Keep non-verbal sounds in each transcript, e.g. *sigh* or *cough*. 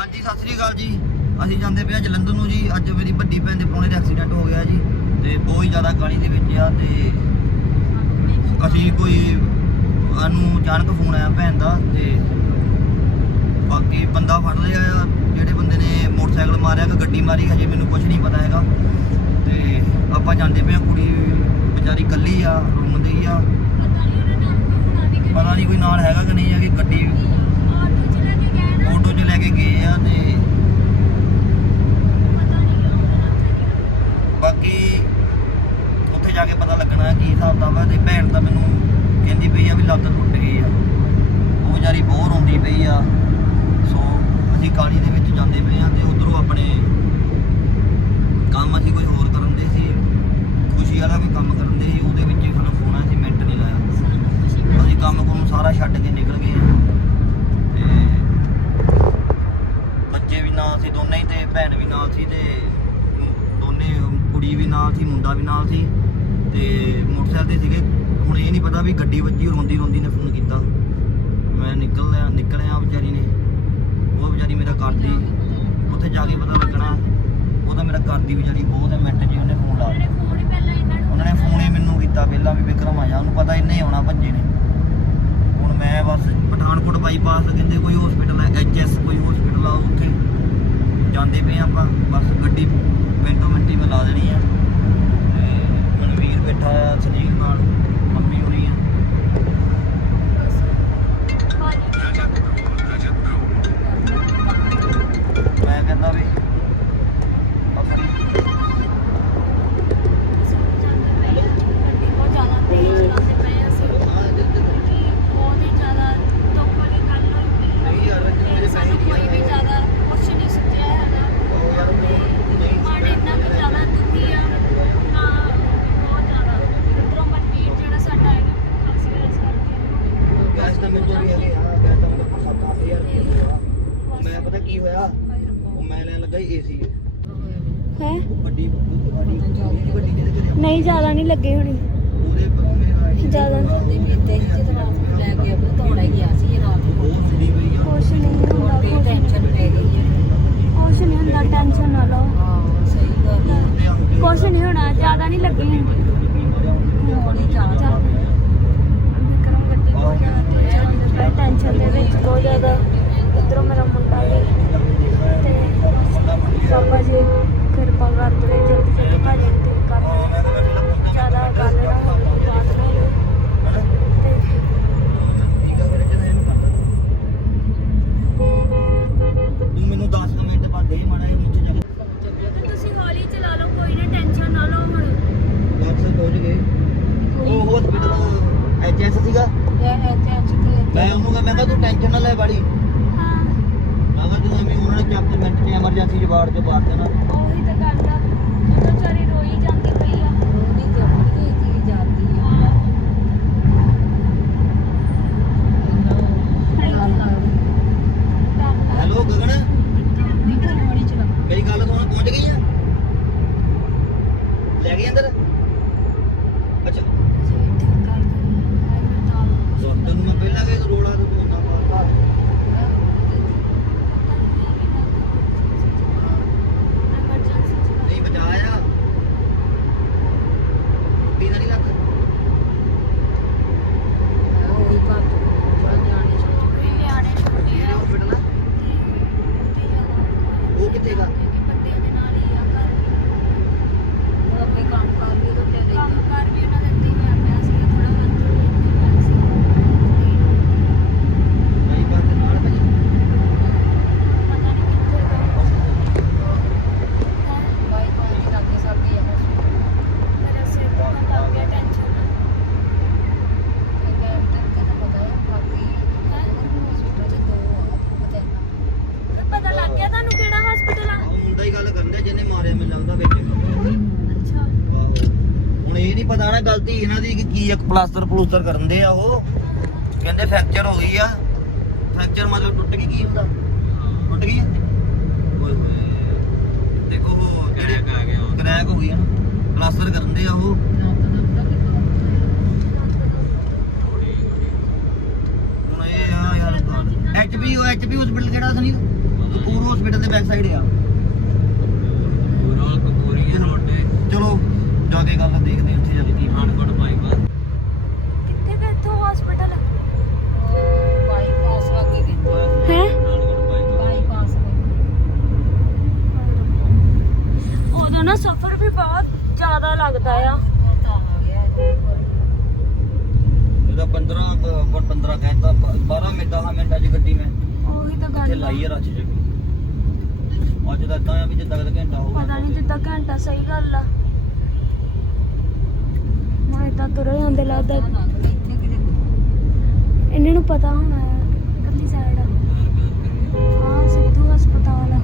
ਹਾਂਜੀ, ਸਤਿ ਸ੍ਰੀ ਅਕਾਲ ਜੀ। ਅਸੀਂ ਜਾਂਦੇ ਪਏ ਆ ਜਲੰਧਰ ਨੂੰ ਜੀ। ਅੱਜ ਮੇਰੀ ਵੱਡੀ ਭੈਣ ਦੇ ਪੌਣੇ ਦਾ ਐਕਸੀਡੈਂਟ ਹੋ ਗਿਆ ਜੀ ਤੇ ਬਹੁਤ ਹੀ ਜ਼ਿਆਦਾ ਗਾਲੀ ਦੇ ਵਿੱਚ ਆ ਤੇ ਅਸੀਂ ਕੋਈ ਸਾਨੂੰ ਅਚਾਨਕ ਫੋਨ ਆਇਆ ਭੈਣ ਦਾ ਤੇ ਬਾਕੀ ਬੰਦਾ ਫੜ ਲਿਆ ਆ, ਜਿਹੜੇ ਬੰਦੇ ਨੇ ਮੋਟਰਸਾਈਕਲ ਮਾਰਿਆ ਕਿ ਗੱਡੀ ਮਾਰੀ, ਹਜੇ ਮੈਨੂੰ ਕੁਝ ਨਹੀਂ ਪਤਾ ਹੈਗਾ। ਤੇ ਆਪਾਂ ਜਾਂਦੇ ਪਏ ਆ ਕੁੜੀ ਵਿਚਾਰੀ ਇਕੱਲੀ ਆ, ਰੋਂਦੀ ਆ। ਪਤਾ ਨਹੀਂ ਕੋਈ ਨਾਲ ਹੈਗਾ ਕਿ ਨਹੀਂ ਹੈਗੀ, ਗੱਡੀ ਕੇ ਗਏ ਆ ਤੇ ਬਾਕੀ ਉੱਥੇ ਜਾ ਕੇ ਪਤਾ ਲੱਗਣਾ ਕੀ ਹਿਸਾਬ ਦਾ ਵਾ ਤੇ ਭੈਣ ਤਾਂ ਮੈਨੂੰ ਕਹਿੰਦੀ ਪਈ ਆ ਵੀ ਲੱਤ ਟੁੱਟ ਗਈ ਆ ਉਹ ਵਿਚਾਰੀ ਬਹੁਤ ਰੋਂਦੀ ਪਈ ਆ ਸੋ ਅਸੀਂ ਕਾਲੀ ਦੇ ਵਿੱਚ ਜਾਂਦੇ ਪਏ ਆ ਤੇ ਉਧਰੋਂ ਆਪਣੇ ਕੰਮ ਅਸੀਂ ਕੋਈ ਹੋਰ ਕਰਨ ਦੇ ਸੀ ਖੁਸ਼ੀ ਵਾਲਾ ਕੋਈ ਕੰਮ ਕਰਨ ਦੇ ਸੀ ਉਹਦੇ ਵਿੱਚ ਹੀ ਸਾਨੂੰ ਫੋਨ ਆਇਆ ਸੀ ਮਿੰਟ ਨਹੀਂ ਲਾਇਆ ਅਸੀਂ ਕੰਮ ਕੁਮ ਸਾਰਾ ਛੱਡ ਕੇ ਨਿਕਲ ਗਏ ਆ ਤੇ ਬੱਚੇ ਵੀ ਨਾਲ ਸੀ ਦੋਨੇ ਹੀ ਤੇ ਭੈਣ ਵੀ ਨਾਲ ਸੀ ਤੇ ਦੋਨੇ ਕੁੜੀ ਵੀ ਨਾਲ ਸੀ ਮੁੰਡਾ ਵੀ ਨਾਲ ਸੀ ਤੇ ਮੋਟਰਸਾਈਕਲ ਤੇ ਸੀਗੇ। ਹੁਣ ਇਹ ਨਹੀਂ ਪਤਾ ਵੀ ਗੱਡੀ ਵੱਜੀ ਰੋਂਦੀ ਰੋਂਦੀ ਨੇ ਫੋਨ ਕੀਤਾ। ਮੈਂ ਨਿਕਲ ਲਿਆ ਨਿਕਲਿਆ ਵਿਚਾਰੀ ਨੇ। ਉਹ ਵਿਚਾਰੀ ਮੇਰਾ ਕਰਦੀ ਉੱਥੇ ਜਾ ਕੇ ਪਤਾ ਲੱਗਣਾ। ਉਹ ਤਾਂ ਮੇਰਾ ਕਰਦੀ ਵਿਚਾਰੀ ਬਹੁਤ ਹੈ ਮਿੰਟ ਜੀ ਉਹਨੇ ਫੋਨ ਲਾ ਉਹਨਾਂ ਨੇ ਫੋਨ ਹੀ ਮੈਨੂੰ ਕੀਤਾ ਪਹਿਲਾਂ ਵੀ ਵਿਕਰਮ ਆਇਆ। ਉਹਨੂੰ ਪਤਾ ਇੰਨੇ ਹੀ ਆਉਣਾ ਭੱਜੇ ਨੇ। ਹੁਣ ਮੈਂ ਬਸ ਪਠਾਨਕੋਟ ਬਾਈਪਾਸ ਕਹਿੰਦੇ ਕੋਈ ਹਸਪੀਟਲ ਹੈ ਐਚਐਸ ਕੋਈ ਹਸਪੀਟਲ ਆ ਉੱਥੇ। ਜਾਂਦੇ ਪਏ ਆਪਾਂ। ਬਸ ਗੱਡੀ ਮਿੰਟੋ ਮਿੰਟੀ ਮੈਂ ਲਾ ਦੇਣੀ ਆ। ਬੈਠਾ ਆ ਸੁਨੀਲ ਨਾਲ ਮੰਮੀ ਹੋਣੀ ਆ। ਮੈਂ ਕਹਿੰਦਾ ਵੀ ਅਸਲੀ ਉਹ ਯਾਰ ਨਹੀਂ ਗੈਸ ਤਾਂ ਮੈਨੂੰ ਵੀ ਹੈਗੇ ਆ ਗੈਸ ਤਾਂ ਮੇਰੇ ਕੋਲ 7-8000 ਰੁਪਏ ਹੋਇਆ ਮੈਂ ਪਤਾ ਕੀ ਹੋਇਆ ਉਹ ਮੈਂ ਲੈਣ ਲੱਗਾ ਏਸੀ ਹੈ ਵੱਡੀ ਵੱਡੀ ਵੱਡੀ ਵੱਡੀ ਕਿਹਦੇ ਕਰਿਆ ਨਹੀਂ ਜ਼ਿਆਦਾ ਨਹੀਂ ਲੱਗੇ ਹੋਣੀ ਉਹਦੇ ਪਰ ਮੇਰਾ ਜ਼ਿਆਦਾ ਤੇ ਵੀ ਤੇ ਜਿਸ ਰਾਤ ਨੂੰ ਲੈ ਕੇ ਉਹ ਧੋੜਾ ਗਿਆ ਸੀ ਇਹ ਰਾਤ ਨੂੰ ਬਹੁਤ ਠੰਡੀ ਪਈ ਆ ਕੁਛ ਨਹੀਂ ਹੁੰਦਾ ਹੁਣ ਵੀ ਕੁਛ ਟੈਨਸ਼ਨ ਪੈ ਗਈ ਹੈ ਕੁਛ ਨਹੀਂ ਹੁੰਦਾ ਟੈਨਸ਼ਨ ਨਾ ਲਓ ਹਾਂ ਸਹੀ ਗੱਲ ਹੈ ਕੁਛ ਨਹੀਂ ਹੋਣਾ ਜ਼ਿਆਦਾ ਨਹੀਂ ਲੱਗੇ ਹੁਣ ਹੀ ਜਾਣਾ ਵਿਕਰਮ ਗੱਡੀ ਬਹੁਤ ਜ਼ਿਆਦਾ ਤੇਜ਼ ਚਲਾਉਂਦਾ ਪਿਆ ਟੈਨਸ਼ਨ ਦੇ ਵਿੱਚ ਬਹੁਤ ਜ਼ਿਆਦਾ ਇੱਧਰੋਂ ਮੇਰਾ ਮੁੰਡਾ ਵੀ ਤੇ ਪਾਪਾ ਜੀ ਕਿਰਪਾ ਕਰਦੇ ਨੇ ਜਲਦੀ ਜਲਦੀ ਭਾਜੀ ਨੂੰ ਠੀਕ ਕਰ ਲੈਣ ਜ਼ਿਆਦਾ ਗੱਲ ਨਾ ਹੋਵੇ ਬਾਤ ਨਾ ਹੋਵੇ ਤੇ ਤੂੰ ਮੈਨੂੰ 10 ਮਿੰਟ ਬਾਅਦ ਦੇ ਮਾੜਾ ਜਿਹਾ ਨੀਚੇ ਜਾ ਕੇ ਤੁਸੀਂ ਹੌਲੀ ਚਲਾ ਲਓ ਕੋਈ ਨਾ ਟੈਨਸ਼ਨ ਨਾ ਲਓ ਹੁਣ ਡਾਕਟਰ ਪਹੁੰਚ ਗਏ ਉਹ ਐਚਐਸ ਸੀਗਾ। ਤੇ ਮੈਂ ਉਹਨੂੰ ਕਿਹਾ ਮੈਂ ਕਿਹਾ ਤੂੰ ਟੈਨਸ਼ਨ ਨਾ ਲੈ ਬਾੜੀ ਹਾਂ। ਮੈਂ ਕਿਹਾ ਜਦੋਂ ਮੈਂ ਉਹਨਾਂ ਨੇ ਚੱਕ ਕੇ ਮਿੰਟ ਚ ਐਮਰਜੈਂਸੀ ਵਾਰਡ ਚ ਪਾ ਦੇਣਾ ਉਹੀ ਤਾਂ ਗੱਲ ਆ। ਉਹ ਤਾਂ ਵਿਚਾਰੀ ਰੋਈ ਜਾਂਦੀ ਪਈ ਆ ਰੋਣੀ ਤੇ ਆਪਣੀ ਜੀ ਜਾਂਦੀ ਹੈ ਹੈਲੋ ਗਗਨ ਹੌਲੀ ਚਲਾ ਮੇਰੀ ਗੱਲ ਸੁਣ ਪਹੁੰਚ ਗਈ ਆ ਲੈ ਗਈ ਅੰਦਰ ਅੱਛਾ ਸੋ ਤੈਨੂੰ ਮੈਂ ਪਹਿਲਾਂ ਕਿ ਰੋਲਾ ਤੇ ਤੂੰ ਨਾ ਪਾਤਾ ਨਹੀਂ ਬਚਾਇਆ ਟੁੱਟੀ ਤਾਂ ਨਹੀਂ ਲੱਤ ਉਹੀ ਘਰ ਤੋਂ ਜਾਣੀ ਕਿਹੜੇ ਹਸਪੀਟਲ ਆ ਉਹ ਕਿੱਥੇ ਗਾ ਉਹ ਅੱਗੇ ਕੰਮ ਕਰ ਲਈ ਤੇ ਤੇਰੇ ਨਹੀਂ ਬਾਤ ਨਾਲ ਭਾਜੀ ਬਾਈ ਕੋਈ ਨਹੀਂ ਲੱਗੇ ਸਕਦੀ ਹੈ ਇਹ ਕਹਿੰਦਾ ਤੈਨੂੰ ਪਤਾ ਹੈ ਬਾਕੀ ਹਸਪੀਟਲ ਚ ਦੋ ਆ ਤੂੰ ਬਤਾ ਪਤਾ ਲੱਗ ਗਿਆ ਤੁਹਾਨੂੰ ਕਿਹੜਾ ਹਸਪੀਟਲ ਆ ਉਹ ਮੁੰਡਾ ਹੀ ਗੱਲ ਕਰਨ ਡਿਆ ਜਿਹਨੇ ਮਾਰਿਆ ਮੈਨੂੰ ਲੱਗਦਾ ਵਿੱਚ ਅੱਛਾ ਆਹੋ ਹੁਣ ਇਹ ਨਹੀਂ ਪਤਾ ਨਾ ਗਲਤੀ ਦੀ ਇੱਕ ਪਲਾਸਟਰ ਪਲੂਸਟਰ ਕਰਨ ਦੇ ਆ ਉਹ। ਕਹਿੰਦੇ ਫ੍ਰੈਕਚਰ ਹੋ ਗਈ ਆ। ਫ੍ਰੈਕਚਰ ਮਤਲਬ ਟੁੱਟ ਗਈ ਕੀ ਹੁੰਦਾ? ਟੁੱਟ ਗਈ ਆ? ਓਏ ਹੋਏ। ਦੇਖੋ ਉਹ ਜਿਹੜੇ ਆ ਗਿਆ ਕ੍ਰੈਕ ਹੋ ਗਈ ਆ ਪਲਾਸਟਰ ਕਰਨ ਦੇ ਆ ਉਹ। ਆ ਐਚਪੀ ਉਹ ਐਚਪੀ ਹਸਪੀਟਲ ਕਿਹੜਾ ਸਨੀ ਕਪੂਰ ਬੈਕ ਸਾਈਡ ਆ। ਚਲੋ ਜਾ ਕੇ ਗੱਲ ਦੇਖਦੇ ਉੱਥੇ ਜਾ ਕੇ ਕੀ ਬਣਦਾ। ਪਠਾਨਕੋਟ ਬਾਈਪਾਸ ਕਿੱਥੇ ਗਏ ਤੂੰ ਹਸਪੀਟਲ। ਬਾਈਪਾਸ ਲੱਗੇ ਗਏ ਹੈ? ਬਾਈਪਾਸ ਉਦੋਂ ਨਾ ਸਫ਼ਰ ਵੀ ਬਹੁਤ ਜ਼ਿਆਦਾ ਲੱਗਦਾ ਆ। ਤਾਂ ਇਹਦਾ 15 ਪਰ 15 ਕਹਿੰਦਾ 12 ਮਿੰਟ 10 ਮਿੰਟਾਂ ਦੀ ਗੱਡੀ ਮੈਂ ਉਹੀ ਤਾਂ ਇੱਥੇ ਗੱਲ ਆ। ਲਾਈ ਆ ਰੱਜ ਚ ਅੱਜ ਤਾਂ ਇਦਾਂ ਆ ਵੀ ਜਿੱਦਾਂ ਕਿ ਘੰਟਾ ਹੋ ਗਿਆ। ਪਤਾ ਨਹੀਂ ਜਿੱਦਾਂ ਘੰਟਾ ਸਹੀ ਗੱਲ ਆ। ਮੈਂ ਇਦਾਂ ਤੁਰੇ ਜਾਂਦੇ ਲੱਗਦਾ। ਇੱਥੇ ਇਹਨਾਂ ਨੂੰ ਪਤਾ ਹੋਣਾ ਹੈ ਕਿੱਧਰਲੀ ਸਾਈਡ ਹਾਂ, ਸਿੱਧੂ ਹਸਪਤਾਲ ਆ।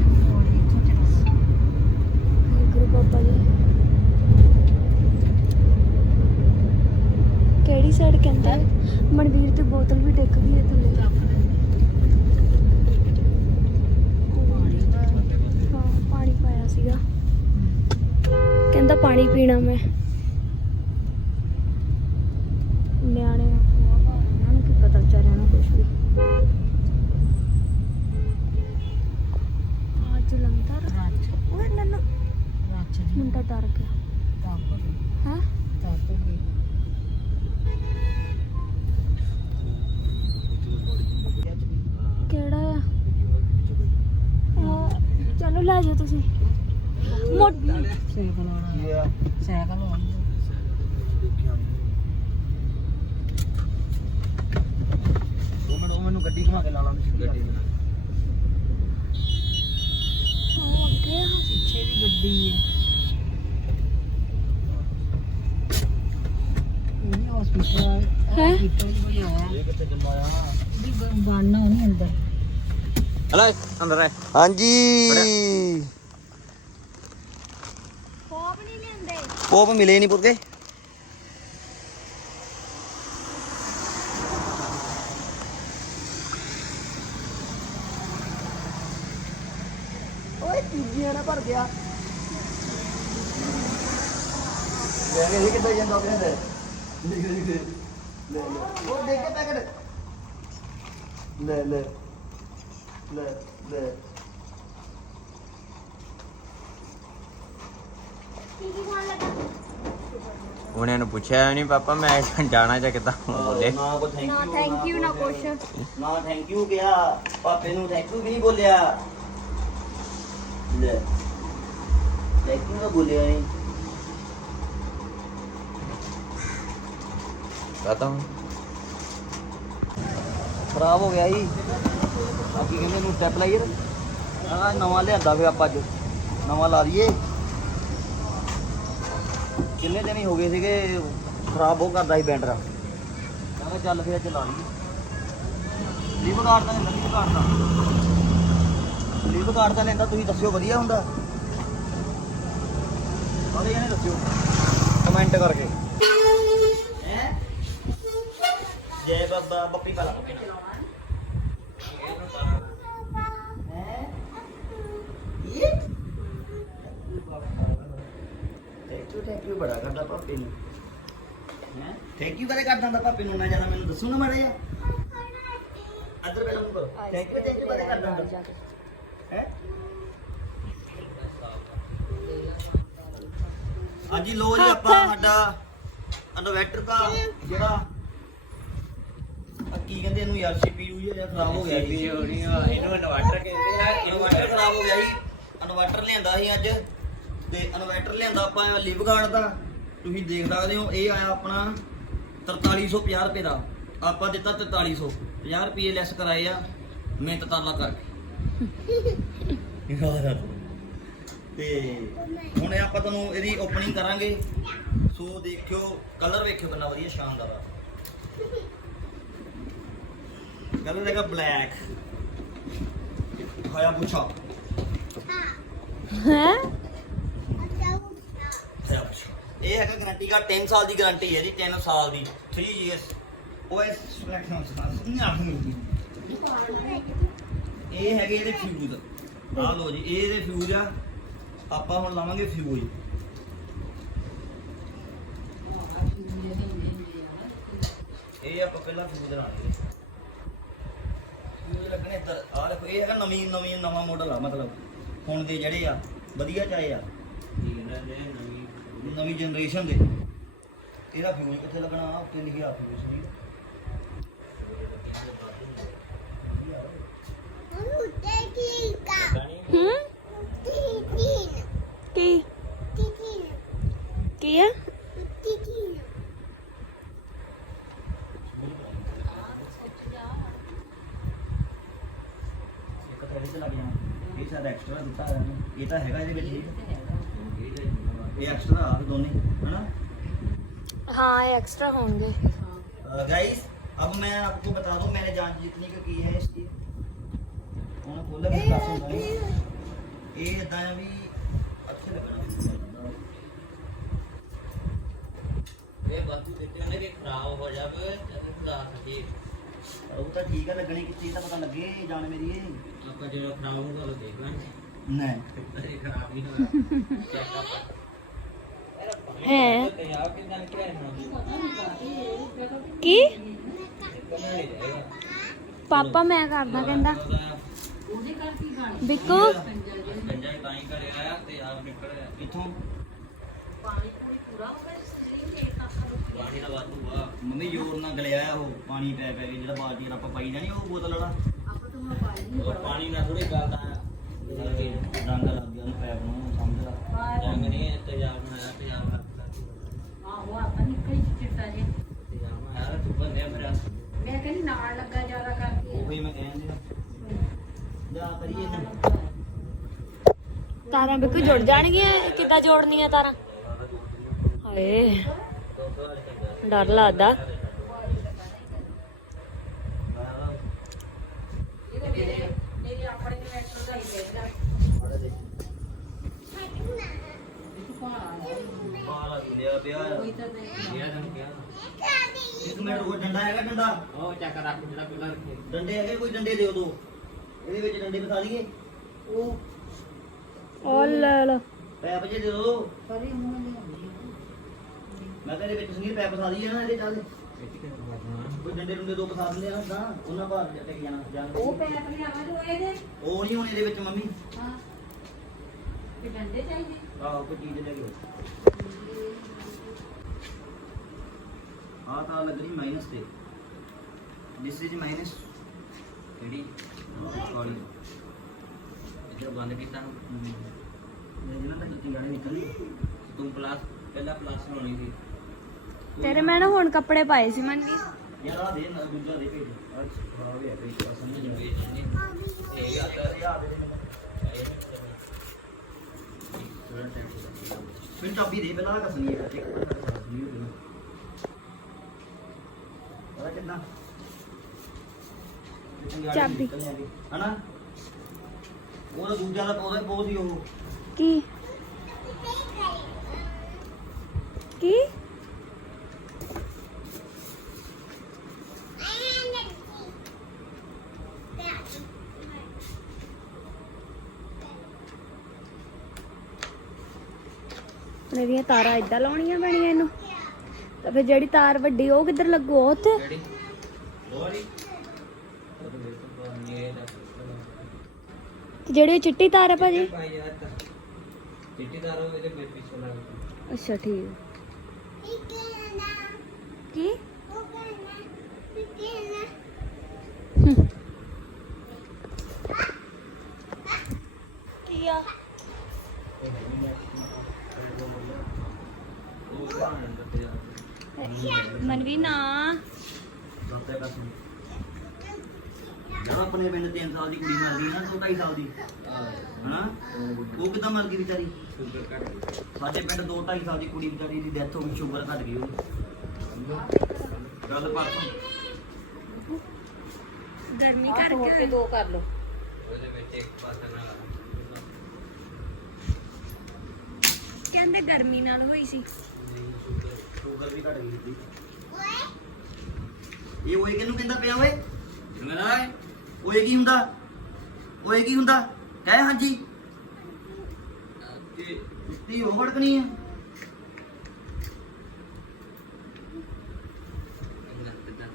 ਗੁਰੂ ਬਾਬਾ ਜੀ। ਕਿਹੜੀ ਸਾਈਡ ਕਹਿੰਦਾ ਮਨਵੀਰ ਦੀ ਬੋਤਲ ਵੀ ਡਿੱਗ ਗਈ ਹੈ ਥੱਲੇ ਹਾਂ ਪਾਣੀ ਪਾਇਆ ਸੀਗਾ ਕਹਿੰਦਾ ਪਾਣੀ ਪੀਣਾ ਮੈਂ ਨਿਆਣੇ ਆ, ਉਹਨਾਂ ਨੂੰ ਕੀ ਪਤਾ ਵਿਚਾਰਿਆਂ ਨੂੰ ਕੁਝ ਵੀ ਆ ਜਲੰਧਰ ਰਾਜ ਓਏ ਨੰਨੂ ਰਾਜ ਦੀ ਮੁੰਡਾ ਡਰ ਗਿਆ ਦੱਬ ਗਈ ਹੈ? ਦੱਬ ਗਈ ਕਿਹੜਾ ਆ? ਉਹ ਚਲੋ ਲੈ ਜਾਓ ਤੁਸੀਂ। ਮੋਟੀ ਸਾਈਕਲ ਆਉਣਾ ਕੀ ਆ। ਸਾਈਕਲ ਆਉਣਾ ਉਹ ਮੈਨੂੰ ਉਹ ਮੈਨੂੰ ਗੱਡੀ ਘੁਮਾ ਕੇ ਲਾ ਲਾ ਗੱਡੀ ਉਹ ਅੱਗੇ ਆ ਪਿੱਛੇ ਵੀ ਗੱਡੀ ਹੈ ਇਹ ਹਸਪੀਟਲ ਹੈਂ? ਹਸਪੀਟਲ ਬਣਿਆ ਹੋਇਆ ਇਹ ਕਿੱਥੇ ਜੰਮਾ ਆ ਵੀ ਬ- ਬਣਨਾ ਨਹੀਂ ਅੰਦਰ ਹਲਾ ਅੰਦਰ ਹੈ ਹਾਂਜੀ। ਕੋਪ ਨਹੀਂ ਲੈਂਦੇ ਪੋਪ ਮਿਲੇ ਨਹੀਂ ਪੁੱਤੇ ਓਏ ਤੀਜੀਆਂ ਨਾ ਭਰ ਗਿਆ। ਲੈ ਕੇ ਇਹ ਕਿੱਦਾਂ ਜਾਂਦਾ ਆਪਣੇ ਦੇ ਨਿਕਲ ਨਿਕਲ ਲੈ ਲੈ ਉਹ ਦੇਖ ਕੇ ਪੈਕਟ ਲੈ ਲੈ ਲੈ ਲੈ ਕੀ ਕੀ ਖਾਣ ਲੱਗਾ ਉਹਨੇ ਨੂੰ ਪੁੱਛਿਆ ਨਹੀਂ ਪਾਪਾ ਮੈਂ *laughs* ਜਾਣਾ ਜਾਂ ਕਿੱਦਾਂ? ਬੋਲੇ ਨਾ ਕੋ ਥੈਂਕ ਨਾ ਯੂ ਥੈਂਕ ਯੂ ਨਾ ਕੁਛ। ਨਾ ਥੈਂਕ ਯੂ ਕਿਹਾ। ਪਾਪੇ ਨੂੰ ਥੈਂਕ ਯੂ ਵੀ ਨਹੀਂ ਬੋਲਿਆ। ਲੈ ਥੈਂਕ ਯੂ ਨਾ ਬੋਲਿਆ ਨਹੀਂ ਪਤਾ ਖਰਾਬ ਹੋ ਗਿਆ ਜੀ। ਆ ਕੀ ਕਹਿੰਦੇ ਨੂੰ ਸਟੈਪ ਲਾਈਏ ਆ ਨਵਾਂ ਲਿਆਂਦਾ ਫਿਰ ਆਪਾਂ ਅੱਜ। ਨਵਾਂ ਲਾ ਦਈਏ ਕਿੰਨੇ ਦਿਨ ਹੀ ਹੋ ਗਏ ਸੀਗੇ, ਖਰਾਬ ਬਹੁਤ ਕਰਦਾ ਸੀ ਬੈਂਡਰਾ। ਕਹਿੰਦਾ ਚੱਲ ਫਿਰ ਅੱਜ ਲਾ ਲਈਏ। ਲੀਵ ਗਾਰਡ ਦਾ ਲੈਂਦਾ ਲੀਵ ਗਾਰਡ ਦਾ ਲੀਵ ਗਾਰਡ ਦਾ ਲੈਂਦਾ, ਤੁਸੀਂ ਦੱਸਿਓ ਵਧੀਆ ਹੁੰਦਾ। ਸਾਰੇ ਜਣੇ ਦੱਸਿਓ। ਕਮੈਂਟ ਕਰਕੇ। ਜੈ ਬਾਬਾ ਬੱਪੀ ਵਾਲਾ। ਥੈਂਕ ਯੂ ਥੈਂਕ ਯੂ ਬੜਾ ਕਰਦਾ ਪਾਪੇ ਨੂੰ। ਹੈ? ਥੈਂਕ ਯੂ ਕਰੇ ਕਰਦਾ ਪਾਪੇ ਨੂੰ ਨਾ ਜ਼ਿਆਦਾ ਮੈਨੂੰ ਦੱਸੋ ਨਾ ਮਾੜਾ ਜਿਹਾ। ਅੱਧਰ ਪਹਿਲਾਂ ਕਰੋ ਥੈਂਕ ਯੂ ਥੈਂਕ ਯੂ ਕਰੇ ਕਰਦਾ ਹੈ? ਹਾਂਜੀ ਲੋ ਜੀ ਆਪਾਂ ਸਾਡਾ ਇਨਵਰਟਰ ਦਾ ਜਿਹੜਾ ਕੀ ਕਹਿੰਦੇ ਇਹਨੂੰ ਯਾਰ CPU ਜਿਹਾ ਖਰਾਬ ਹੋ ਗਿਆ ਜੀ। ਇਹਨੂੰ ਇਨਵਰਟਰ ਕਹਿੰਦੇ ਆ। ਇਨਵਰਟਰ ਖਰਾਬ ਹੋ ਗਿਆ ਜੀ। ਇਨਵਰਟਰ ਲਿਆਂਦਾ ਸੀ ਅੱਜ। ਤੇ ਇਨਵਰਟਰ ਲਿਆਂਦਾ ਆਪਾਂ ਲਿਵ ਗਾਰਡ ਦਾ। ਤੁਸੀਂ ਦੇਖ ਸਕਦੇ ਹੋ ਇਹ ਆਇਆ ਆਪਣਾ 4350 ਰੁਪਏ ਦਾ। ਆਪਾਂ ਦਿੱਤਾ 4300 50 ਰੁਪਏ ਲੈਸ ਕਰਾਏ ਆ ਮਿਹਨਤ ਤਰਲਾ ਕਰਕੇ। ਯਾਰ। ਤੇ ਹੁਣ ਇਹ ਆਪਾਂ ਤੁਹਾਨੂੰ ਇਹਦੀ ਓਪਨਿੰਗ ਕਰਾਂਗੇ। ਸੋ ਦੇਖਿਓ ਕਲਰ ਵੇਖਿਓ ਕਿੰਨਾ ਵਧੀਆ ਸ਼ਾਨਦਾਰ ਆ। ਕਲਰ ਹੈਗਾ ਬਲੈਕ ਹਾਇਆ ਪੁੱਛਾ ਹੈ ਇਹ ਹੈਗਾ ਗਾਰੰਟੀ ਦਾ 10 ਸਾਲ ਦੀ ਗਾਰੰਟੀ ਹੈ ਜੀ 10 ਸਾਲ ਦੀ। 3 ਇਅਰਸ OS ਸਿਲੈਕਸ਼ਨ ਇਹ ਹੈਗੇ ਇਹਦੇ ਫਿਊਜ਼ ਆ ਲੋ ਜੀ ਇਹ ਇਹਦੇ ਫਿਊਜ਼ ਆ। ਆਪਾਂ ਹੁਣ ਲਾਵਾਂਗੇ ਫਿਊਜ਼ ਇਹ ਆਪਾਂ ਪਹਿਲਾਂ ਫਿਊਜ਼ ਲਾਣਗੇ ਫਿਊਜ਼ ਲੱਗਣੇ ਇੱਧਰ ਆ ਦੇਖੋ ਇਹ ਹੈਗਾ ਨਵੀਂ ਨਵੀਂ ਨਵਾਂ ਮਾਡਲ ਆ ਮਤਲਬ ਹੁਣ ਦੇ ਜਿਹੜੇ ਆ ਵਧੀਆ ਚਾਏ ਆ। ਨਵੀਂ ਜਨਰੇਸ਼ਨ ਦੇ। ਇਹਦਾ ਫਿਊਜ਼ ਕਿੱਥੇ ਲੱਗਣਾ? ਉੱਤੇ ਲਿਖਿਆ ਫਿਊਜ਼ ਨਹੀਂ ਹੂੰ? ਕੀ? ਕੀ? ਆ? ਇੱਕ ਥੈਲੇ ਤੇ ਲੱਗ ਜਾਣਾ ਇਹ ਸਾਡਾ ਐਕਸਟਰਾ ਦਿੱਤਾ ਹੋਇਆ ਇਹਨੇ। ਇਹ ਤਾਂ ਹੈਗਾ ਇਹਦੇ ਵਿੱਚ ਹੀ। ਇਹ ਐਕਸਟਰਾ ਆ ਦੋਨੇ ਹਨਾ हाँ एक्स्ट्रा होंगे गाइस अब मैं आपको बता दूं मैंने जांच जितनी की की है इसकी ਹੁਣ ਖੋਲ ਕੇ ਦੱਸ ਹੁੰਦਾ ਇਹ ਇਦਾਂ ਆ ਵੀ ਅੱਛੇ ਲੱਗਣਾ ਇਹ ਬਾਕੀ ਦਿੱਤੇ ਨੇ ਕਿ ਖਰਾਬ ਹੋ ਜਾਵੇ ਤੇ ਦੱਸ ਕੀ ਉਹ ਤਾਂ ਠੀਕ ਆ ਲੱਗਣੀ ਕਿ ਚੀਜ਼ ਦਾ ਪਤਾ ਲੱਗੇ ਜਾਣ ਮੇਰੀ ਇਹ ਆਪਾਂ ਜਦੋਂ ਖਰਾਬ ਹੋਊਗਾ ਉਹ ਦੇਖ ਲਾਂਗੇ। ਨਹੀਂ। ਇਹ ਖਰਾਬ ਚੈੱਕ ਅਪ ਹੈ। ਕਿ? ਪਾਪਾ ਮੈਂ ਕਰਦਾ ਕਹਿੰਦਾ। ਉਹਦੇ ਘਰ ਕੀ ਖਾਣਾ ਬਿੱਕੂ? ਗੰਜਾ ਹੀ ਤਾਂ ਹੀ ਕਰਿਆ ਆ ਤੇ ਆਪ ਨਿਕਲਿਆ ਇੱਥੋਂ ਪਾਣੀ ਪੂਰੀ ਪੂਰਾ ਹੋ ਗਿਆ ਸਰੀਰ ਦੇ ਕਾਕਾ ਪਾਣੀ ਦਾ ਵਾਧੂ ਆ ਮੰਮੀ ਜ਼ੋਰ ਨਾਲ ਗਲਿਆ ਉਹ ਪਾਣੀ ਪੈ ਪੈ ਕੇ ਜਿਹੜਾ ਬਾਲਟੀ ਆਪਾਂ ਪਾਈ ਜਾਣੀ ਉਹ ਬੋਤਲ ਵਾਲਾ। ਆਪਾਂ ਤੋਂ ਮੋਬਾਈਲ ਨਹੀਂ ਉਹ ਪਾਣੀ ਨਾਲ ਥੋੜੀ ਗਲਦਾ ਆ ਰੰਗ ਲੱਗ ਗਿਆ ਉਹਨੂੰ ਪੈਪ ਨੂੰ ਸਮਝ ਲਾ। ਜੰਗ ਨਹੀਂ ਤੇਜ਼ਾਬ ਬਣਾਇਆ ਤੇਜ਼ਾਬ ਹੱਥ ਲਾ ਆਹੋ ਆਪਾਂ ਨਿਕਲੀ ਚਿੱਟਾ ਜੇ ਤੇਜ਼ਾਬ ਬਣਾਇਆ ਤੂੰ ਬੰਦੇ ਫਿਰ ਮੈਂ ਕਹਿੰਦੀ ਨਾਲ ਲੱਗਾ ਜ਼ਿਆਦਾ ਕਰਕੇ। ਉਹੀ ਮੈਂ ਕਹਿੰਦੀ ਜਾ ਕਰੀਏ ਨਾ ਤਾਰਾਂ ਬਿੱਕੂ ਜੁੜ ਜਾਣਗੀਆਂ ਕਿੱਦਾਂ ਜੋੜਨੀਆਂ ਤਾਰਾਂ? ਹਾਏ ਡਰ ਲੱਗਦਾ ਮੇਰੀ ਆਪਣੇ ਨੇ ਮੈਟਰ ਦਾ ਹੀ ਦੇਗਾ ਬਾਹਰ ਲਿਆ ਪਿਆ ਆ। ਕੋਈ ਤਾਂ ਦੇਖ ਜਿਹੜਾ ਤੈਨੂੰ ਕਿਹਾ ਇੱਕ ਮਿੰਟ ਕੋਈ ਡੰਡਾ ਹੈਗਾ ਡੰਡਾ। ਉਹ ਚੱਕ ਰੱਖ ਜਿਹੜਾ ਪਹਿਲਾਂ ਰੱਖੇ ਡੰਡੇ ਹੈਗੇ ਕੋਈ ਡੰਡੇ ਦਿਓ ਦੋ। ਇਹਦੇ ਵਿੱਚ ਡੰਡੇ ਬਿਠਾ ਲਈਏ। ਉਹ ਓ ਲੈ ਲਾ। ਪੈਪ ਜੇ ਦੇ ਦੋ। ਕਰੀ ਹੁਣ ਮੈਂ ਤਾਂ ਇਹਦੇ ਵਿੱਚ ਸੰਗੀਤ ਪੈਪ ਫਸਾ ਦਈਏ ਨਾ ਇਹਦੇ ਚੱਲ ਕੋਈ ਡੰਡੇ ਡੁੰਡੇ ਦੋ ਫਸਾ ਦਿੰਦੇ ਆ ਤਾਂ ਉਹਨਾਂ ਬਾਹਰ ਟਿਕ ਜਾਣਾ ਜਾਣ ਉਹ ਪੈਪ ਲਿਆਵਾਂ ਜੋ ਇਹਦੇ। ਉਹ ਨਹੀਂ ਹੁਣ ਇਹਦੇ ਵਿੱਚ ਮੰਮੀ। ਹਾਂ। ਕਿ ਡੰਡੇ ਚਾਹੀਦੇ। ਆਹੋ ਕੋਈ ਚੀਜ਼ ਲੈ ਕੇ ਆ ਤਾਂ ਲੱਗ ਰਹੀ ਮਾਈਨਸ ਤੇ ਦਿਸ ਇਜ਼ ਮਾਈਨਸ ਕਿਹੜੀ ਕਾਲੀ ਇੱਧਰ ਬੰਦ ਕੀਤਾ। ਇਹ ਜਿਹਨਾਂ ਤਾਂ ਜੁੱਤੀ ਗਾੜੀ ਨਿਕਲੀ ਤੂੰ ਪਲਾਸ ਪਹਿਲਾਂ ਪਲਾਸ ਹੋਣੀ ਸੀ। ਤੇਰੇ ਮੈਂ ਨਾ ਹੁਣ ਕੱਪੜੇ ਪਾਏ ਸੀ ਮੰਨੀ ਯਾਰ ਆ ਦੇ ਨਾ ਦੂਜਾ ਦੇ ਭੇਜ ਅੱਜ ਖਰਾਬ ਹੈ ਕੋਈ ਪਸੰਦ ਨਹੀਂ ਆ। ਇਹ ਨਹੀਂ ਇਹ ਆ ਦੇ ਦੇ ਮੈਨੂੰ ਚਾਬੀ ਦੇ ਪਹਿਲਾਂ ਕਸਣੀ ਹੈ ਇੱਕ ਵਾਰ ਕਸਣੀ ਹੋ ਪਤਾ ਕਿੰਨਾ? ਚਾਬੀ। ਹਨਾ? ਉਹਦਾ ਦੂਜਾ ਦਾ ਉਹਦਾ ਬਹੁਤ ਹੀ ਉਹ। ਕੀ? ਕੀ? ਮੇਰੀਆਂ ਤਾਰਾਂ ਏਦਾਂ ਲਾਉਣੀਆਂ ਪੈਣੀਆਂ ਇਹਨੂੰ। ਤਾਂ ਫਿਰ ਜਿਹੜੀ ਤਾਰ ਵੱਡੀ ਉਹ ਕਿੱਧਰ ਲੱਗੂ? ਉਹ ਉੱਥੇ? ਲੋਰੀ? ਉਹ ਤਾਂ ਦਾ ਤੇ ਜਿਹੜੀ ਉਹ ਚਿੱਟੀ ਤਾਰ ਹੈ ਭਾਜੀ? ਤਾਂ ਚਿੱਟੀ ਤਾਰ ਉਹ ਇਹਦੇ ਮੇਰੇ ਪਿੱਛੇ ਲੱਗ ਅੱਛਾ ਠੀਕ। ਕੀ? ਕੀ ਆ? ਉਹ ਦੇ ਯਾਰ ਮਨਵੀ ਨਾ ਜਦੋਂ ਆਪਣੇ ਪਿੰਡ 3 ਸਾਲ ਦੀ ਕੁੜੀ ਮਰ ਗਈ ਨਾ 2.5 ਸਾਲ ਦੀ। ਹਨਾ ਉਹ ਕਿੱਦਾਂ ਮਰ ਗਈ ਵਿਚਾਰੀ? ਸਾਡੇ ਪਿੰਡ 2.5 ਸਾਲ ਦੀ ਕੁੜੀ ਵਿਚਾਰੀ ਦੀ ਡੈਥ ਹੋ ਗਈ ਸ਼ੂਗਰ ਘਟ ਗਈ ਉਹਨੂੰ ਗੱਲ ਪਰਸੋਂ। ਗਰਮੀ ਆਹ ਤੋੜ ਕੇ ਕਰਕੇ ਦੋ ਕਰ ਲਓ। ਉਹਦੇ ਵਿੱਚ ਇੱਕ ਪਾਸਾ ਨਾਲ ਕਹਿੰਦੇ ਗਰਮੀ ਨਾਲ ਹੋਈ ਸੀ। ਸ਼ੂਗਰ ਵੀ ਘਟ ਗਈ ਸੀ ਇਹ ਓਏ ਕਿਹਨੂੰ ਕਹਿੰਦਾ ਪਿਆ ਓਏ? ਮੇਰਾ ਓਏ ਕੀ ਹੁੰਦਾ? ਓਏ ਕੀ ਹੁੰਦਾ? ਕਹਿ ਹਾਂਜੀ। ਕਿ ਕੁੱਤੀ ਉਹ ਭੜਕਣੀ ਕਿਦਾਂ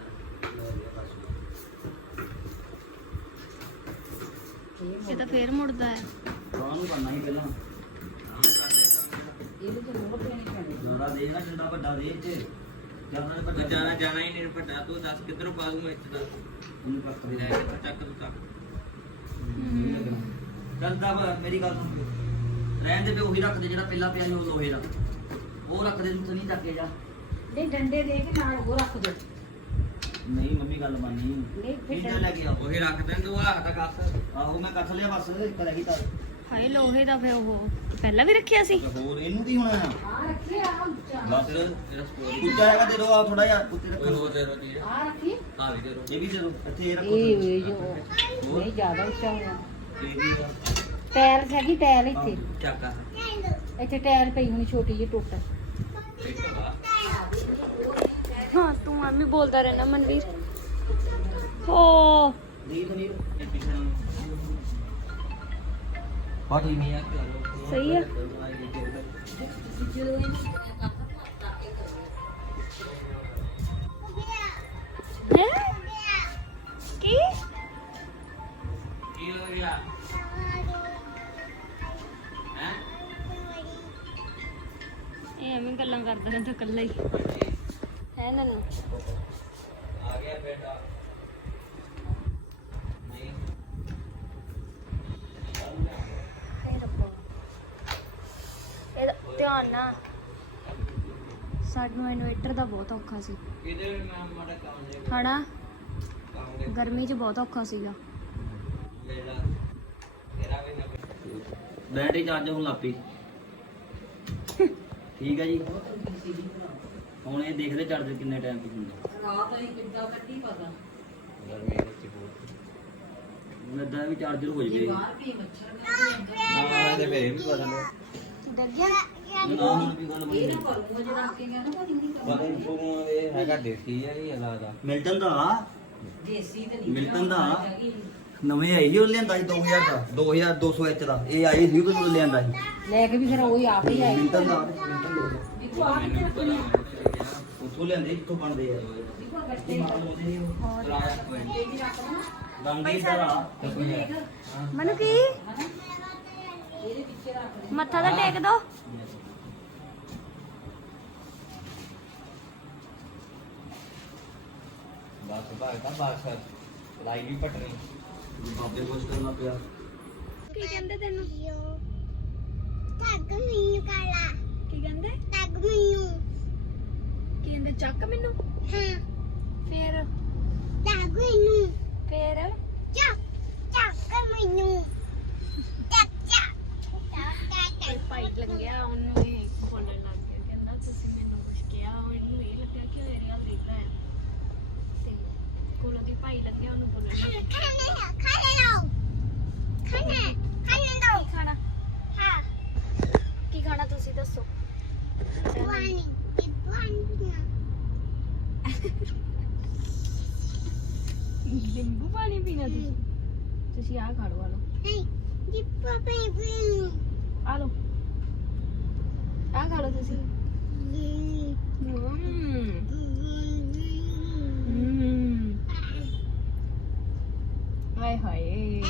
ਇਹ ਤਾਂ ਫੇਰ ਮੁੜਦਾ ਹੈ। ਕਾਹਨੂੰ ਨੂੰ ਕਰਨਾ ਹੀ ਪਹਿਲਾਂ। ਇਹਦੇ ਤੇ ਜ਼ਿਆਦਾ ਦੇ ਨਾ ਡੰਡਾ ਵੱਡਾ ਦੇ ਇੱਥੇ ਵੱਡਾ ਜਾਣਾ ਜਾਣਾ ਹੀ ਨਹੀਂ ਪਤਾ ਤੂੰ ਦੱਸ ਕਿੱਧਰੋਂ ਪਾ ਦੂੰ ਇੱਥੇ ਦਾ ਉਹਨੂੰ ਕੱਟ ਦੇ। ਲੈ ਕੇ ਚੱਕ ਤੂੰ ਤਾਂ। ਚੱਲ ਦਬ ਮੇਰੀ ਗੱਲ ਸੁਣ ਰਹਿਣ ਦੇ ਤੇ ਉਹੀ ਰੱਖ ਦੇ ਜਿਹੜਾ ਪਹਿਲਾਂ ਪਿਆ ਸੀ ਉਹ ਲੋਹੇ ਦਾ। ਉਹ ਰੱਖ ਦੇ ਤੂੰ ਨਹੀਂ ਚੱਕੇ ਜਾ। ਨਹੀਂ ਡੰਡੇ ਦੇ ਕੇ ਨਾਲ ਉਹ ਰੱਖ ਦੋ। ਨਹੀਂ ਮੰਮੀ ਗੱਲ ਮੰਨੀ ਨਹੀਂ, ਫਿਰ ਲੈ ਕੇ ਉਹੀ ਰੱਖ ਦੇ ਤੂੰ ਰੱਖਦਾ ਕੱਸ। ਆਹੋ ਮੈਂ ਕੱਟ ਲਿਆ ਬਸ ਇੱਕ ਰਹਿ ਗਈ ਤਾਂ। ਹਾਏ ਲੋਹੇ ਦਾ ਫੇ ਉਹ ਪਹਿਲਾਂ ਵੀ ਰੱਖਿਆ ਸੀ। ਤੇ ਹੋਰ ਇਹਨੂੰ ਕੀ ਹੋਣਾ? ਆ ਆ ਰੱਖੀ ਆ ਉੱਚਾ ਬਸ ਤੇਰਾ ਸਪੋਰਟ ਉੱਚਾ ਹੈਗਾ ਦੇ ਦੋ ਆ ਥੋੜਾ ਜਿਹਾ ਉੱਤੇ ਕੋਈ ਰੱਖੋ ਹੋਰ ਦੇ ਰੋ ਦੀ ਆ ਰੱਖੀ ਆ ਵੀ ਦੇ ਰੋ ਇਹ ਵੀ ਦੇ ਦੋ ਇੱਥੇ ਇਹ ਰੱਖੋ ਇਹ ਥੋੜ੍ਹਾ। ਇਹ ਜੋ ਨਹੀਂ ਜ਼ਿਆਦਾ ਉੱਚਾ ਹੋਣਾ ਇਹ ਵੀ ਆ। ਟਾਇਰ ਹੈਗੀ ਟਾਇਰ ਇੱਥੇ ਚੱਕ ਆ ਇੱਥੇ ਟਾਇਰ ਪਈ ਹੋਣੀ ਛੋਟੀ ਕੀ ਕੀ ਹੋ ਗਿਆ? ਹੈ ਇਹ ਐਵੇਂ ਗੱਲਾਂ ਕਰਦਾ ਰਹਿੰਦਾ ਇਕੱਲਾ ਹੀ। ਹੈ ਨੰਨੂ ਆ ਗਿਆ ਬੇਟਾ ਨਹੀਂ ਇਹ ਰੱਬਾ ਇਹਦਾ ਧਿਆਨ ਨਾ ਸਾਨੂੰ ਇਨਵੇਟਰ ਦਾ ਬਹੁਤ ਔਖਾ ਸੀ। ਕਿਤੇ ਵੀ ਮੈਂ ਮਾੜਾ ਕੰਮ ਦੇ ਹਨਾ? ਕੰਮ ਦੇ। ਗਰਮੀ 'ਚ ਬਹੁਤ ਔਖਾ ਸੀਗਾ। ਬੇਟਾ ਤੇਰਾ ਵੀ ਨਾ ਬੈਟਰੀ ਚਾਰਜ ਹੋਣ ਲੱਗ ਪਈ। ਠੀਕ ਹੈ ਜੀ। ਹੁਣ ਇਹ ਦੇਖਦੇ ਚਾਰਜਰ ਕਿੰਨੇ ਟਾਈਮ ਤੱਕ ਹੁੰਦਾ। ਰਾਤ ਅਸੀਂ ਕਿੱਦਾਂ ਕੱਢੀ ਪਤਾ? ਗਰਮੀ ਵਿੱਚ ਬਹੁਤ। ਹੁਣ ਏਦਾਂ ਵੀ ਚਾਰਜਰ ਹੋ ਜਵੇ। ਬਾਹਰ ਵੀ ਮੱਛਰ ਮੈਂ ਹਾਂ ਤੇ ਫੇਰ ਵੀ ਪਤਾ ਨਹੀਂ ਡਰ ਗਿਆ? ਜੇ ਹੈਗਾ ਮਿਲਟਨ ਦਾ? ਦੇਸੀ ਤੇ ਨਹੀਂ ਮਿਲਟਨ ਦਾ? ਨਵੇਂ ਆਈ ਸੀ ਉਹ ਲਿਆਂਦਾ ਸੀ 2000 ਦਾ। 2200 ਐਚ ਦਾ ਇਹ ਆਈ ਸੀ ਉਹ ਲਿਆਂਦਾ ਸੀ। ਲੈ ਕੇ ਵੀ ਫਿਰ ਉਹ ਹੀ ਆਪ ਹੀ ਆਏ। ਮਿਲਟਨ ਦਾ ਮਿਲਟਨ ਦਾ। ਦੇਖੋ ਆ ਕੇ ਰੱਖਣੀ ਉੱਥੋਂ ਲਿਆਂਦੇ ਜਿੱਥੋਂ ਬਣਦੇ ਆ। ਦੇਖੋ ਇਹ ਗੱਟੇ ਮਾਲ ਉਹਦੇ ਹੀ ਉਹ ਲਾਇਆ ਕੋਈ ਨਹੀਂ ਤੇ ਵੀ ਰੱਖ ਦੇਣਾ ਰੰਗ ਹੀ ਸਾਰਾ ਮਨੂ ਕੀ? ਹਨਾ ਇਹਦੇ ਪਿੱਛੇ ਰੱਖ ਦੇ ਮੱਥਾ ਤਾਂ ਟੇਕ ਦੋ। ਬਸ ਭਾਗਦਾ ਬਸ ਲਾਈ ਵੀ ਪਟਣੀ। ਬਾਬੇ ਕੁਛ ਕਰਨਾ ਪਿਆ। ਕੀ ਕਹਿੰਦੇ ਤੈਨੂੰ? ਤੱਕ ਮੈਨੂੰ ਕਾਲਾ। ਕੀ ਕਹਿੰਦੇ? ਤੱਕ ਮੈਨੂੰ। ਕੀ ਕਹਿੰਦੇ? ਚੱਕ ਮੈਨੂੰ? ਹਾਂ। ਫੇਰ? ਤੱਕ ਮੈਨੂੰ। ਫੇਰ? ਭਾਈ ਲੱਗਿਆ ਉਹਨੂੰ ਬੋਲਣ ਲੱਗ ਗਿਆ ਖਾਣਾ ਖਾਣਾ ਲਓ ਖਾਣਾ ਖਾਣਾ ਲਓ ਕੀ ਖਾਣਾ ਹਾਂ ਕੀ ਖਾਣਾ ਤੁਸੀਂ ਦੱਸੋ ਪਾਣੀ ਪਾਣੀ ਨਿੰਬੂ ਪਾਣੀ ਪੀਣਾ ਤੁਸੀਂ ਤੁਸੀਂ ਆਹ ਖਾ ਲਓ ਆ ਲਓ ਨਹੀਂ ਜਿੱਪਾ ਬੇਬੀ ਆ ਲਓ ਆਹ ਖਾ ਲਓ ਤੁਸੀਂ ਹਮ ਹਮ ਹਾਏ ਹਾਏ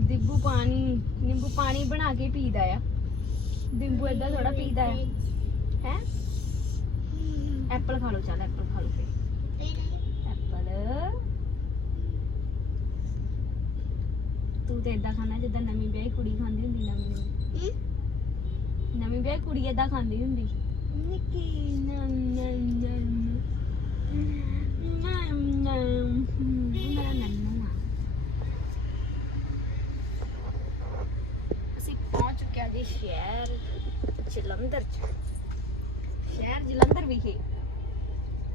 ਨਿੰਬੂ ਪਾਣੀ ਨਿੰਬੂ ਪਾਣੀ ਬਣਾ ਕੇ ਪੀਦਾ ਆ ਨਿੰਬੂ ਏਦਾਂ ਥੋੜਾ ਪੀਦਾ ਆ ਹੈ? ਐਪਲ ਖਾ ਲਓ ਚੱਲ ਐਪਲ ਖਾ ਲਓ ਫੇ ਐਪਲ। ਤੂੰ ਤੇ ਏਦਾਂ ਖਾਣਾ ਜਿੱਦਾਂ ਨਵੀਂ ਵਿਆਹੀ ਕੁੜੀ ਖਾਂਦੀ ਹੁੰਦੀ ਨਵੀਂ ਨਵੀਂ। ਨਵੀਂ ਵਿਆਹੀ ਕੁੜੀ ਏਦਾਂ ਖਾਂਦੀ ਹੁੰਦੀ। ਨਮ, ਨਮ, ਨਮ। ਨਮ, ਨਮ। ਇਹ ਮੇਰਾ ਨੰਨੂ ਆ। ਅਸੀਂ ਪਹੁੰਚ ਚੁੱਕੇ ਹਾਂ ਜੀ ਸ਼ਹਿਰ। ਜਲੰਧਰ ਚ। ਸ਼ਹਿਰ ਜਲੰਧਰ ਵਿਖੇ।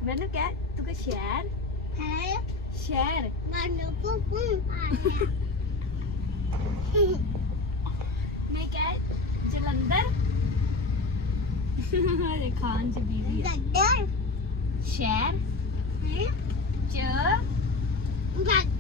ਮੈਨੂੰ ਕਹਿ ਤੂੰ ਕਿ ਸ਼ਹਿਰ? ਹੈ। ਸ਼ਹਿਰ? ਮਨ ਪੁਪੂ ਆਇਆ ਮੈਂ ਕਹਿ ਜਲੰਧਰ? ਅਰੇ ਖਾਨ ਚ ਬੀਬੀ ਸ਼ਹਿਰ? ਹੈ। ਚ? ਗੱਦਰ